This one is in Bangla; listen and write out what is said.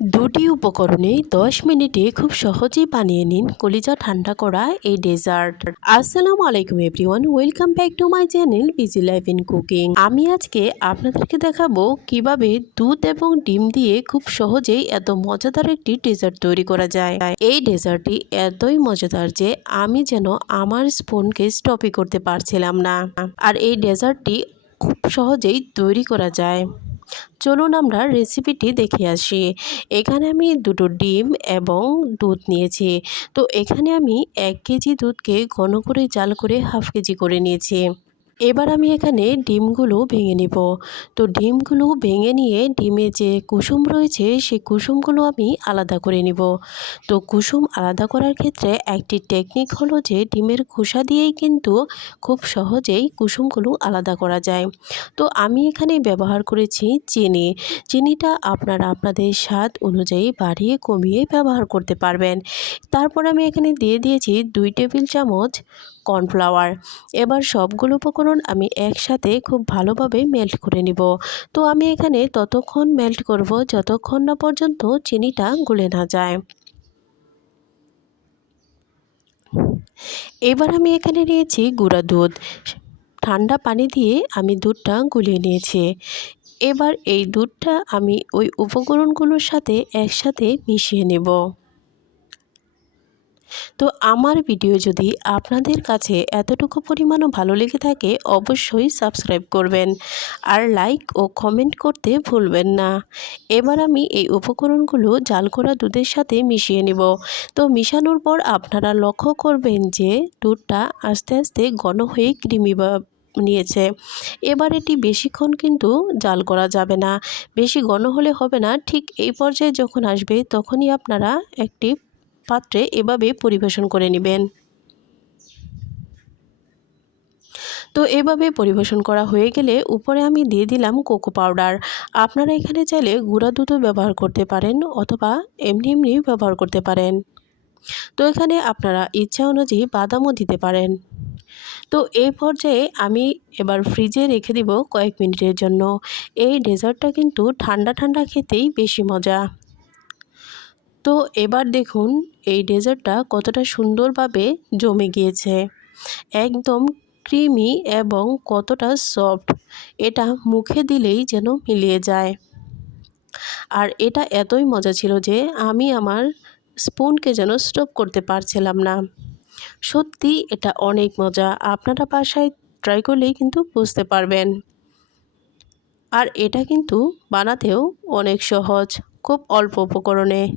দুটি উপকরণে 10 মিনিটে খুব সহজেই বানিয়ে নিন কলিজা ঠান্ডা করা এই ডেজার্ট। আসসালামু আলাইকুম everyone, welcome back to my channel busy life in cooking. আমি আজকে আপনাদেরকে দেখাবো কীভাবে দুধ এবং ডিম দিয়ে খুব সহজেই এত মজাদার একটি ডেজার্ট তৈরি করা যায়। এই ডেজার্টটি এতই মজাদার যে আমি যেন আমার স্পুনকে স্টপই করতে পারছিলাম না। আর এই ডেজার্টটি খুব সহজেই তৈরি করা যায়। চলুন আমরা রেসিপিটি দেখে আসি। এখানে আমি দুটো ডিম এবং দুধ নিয়েছি। তো এখানে আমি এক কেজি দুধকে ঘন করে জাল করে হাফ কেজি করে নিয়েছি। এবার আমি এখানে ডিমগুলো ভেঙে নিব। তো ডিমগুলো ভেঙে নিয়ে ডিমে যে কুসুম রয়েছে, সেই কুসুমগুলো আমি আলাদা করে নিব। তো কুসুম আলাদা করার ক্ষেত্রে একটি টেকনিক হলো যে ডিমের খোসা দিয়েই কিন্তু খুব সহজেই কুসুমগুলো আলাদা করা যায়। তো আমি এখানে ব্যবহার করেছি চিনি। চিনিটা আপনারা আপনাদের স্বাদ অনুযায়ী বাড়িয়ে কমিয়ে ব্যবহার করতে পারবেন। তারপর আমি এখানে দিয়ে দিয়েছি দুই টেবিল চামচ কর্নফ্লাওয়ার। এবার সবগুলো উপকরণ আমি একসাথে খুব ভালোভাবে মেল্ট করে নিব। তো আমি এখানে ততক্ষণ মেল্ট করব যতক্ষণ না পর্যন্ত চিনিটা গলে না যায়। এবার আমি এখানে নিয়েছি গুঁড়া দুধ। ঠান্ডা পানি দিয়ে আমি দুধটা গুলিয়ে নিয়েছি। এবার এই দুধটা আমি ওই উপকরণগুলোর সাথে একসাথে মিশিয়ে নেব। তো আমার ভিডিও যদি আপনাদের কাছে এতটুকু পরিমাণও ভালো লেগে থাকে, অবশ্যই সাবস্ক্রাইব করবেন। আর লাইক ও কমেন্ট করতে ভুলবেন না। এবার আমি এই উপকরণগুলো জাল করা দুধের সাথে মিশিয়ে নেব। তো মিশানোর পর আপনারা লক্ষ্য করবেন যে দুধটা আস্তে আস্তে ঘন হয়ে ক্রিমি নিয়েছে। এবার এটি বেশিক্ষণ কিন্তু জাল করা যাবে না। বেশি ঘন হলে হবে না। ঠিক এই পর্যায়ে যখন আসবে তখনই আপনারা একটি পাত্রে এভাবে পরিবেশন করে নেবেন। তো এভাবে পরিবেশন করা হয়ে গেলে উপরে আমি দিয়ে দিলাম কোকো পাউডার। আপনারা এখানে চাইলে গুঁড়া দুধও ব্যবহার করতে পারেন অথবা এমনি এমনি ব্যবহার করতে পারেন। তো এখানে আপনারা ইচ্ছা অনুযায়ী বাদামও দিতে পারেন। তো এই পর্যায়ে আমি এবার ফ্রিজে রেখে দিব কয়েক মিনিটের জন্য। এই ডেজার্টটা কিন্তু ঠান্ডা ঠান্ডা খেতেই বেশি মজা। তো এবার দেখুন, এই ডেজার্টটা কতটা সুন্দরভাবে জমে গিয়েছে। একদম ক্রিমি এবং কতটা সফট। এটা মুখে দিলেই যেন মিলিয়ে যায়। আর এটা এতই মজা ছিল যে আমি আমার স্পুনকে যেন স্টপ করতে পারছিলাম না। সত্যি এটা অনেক মজা। আপনারা বাসায় ট্রাই করলেই কিন্তু বুঝতে পারবেন। আর এটা কিন্তু বানাতেও অনেক সহজ, খুব অল্প উপকরণে।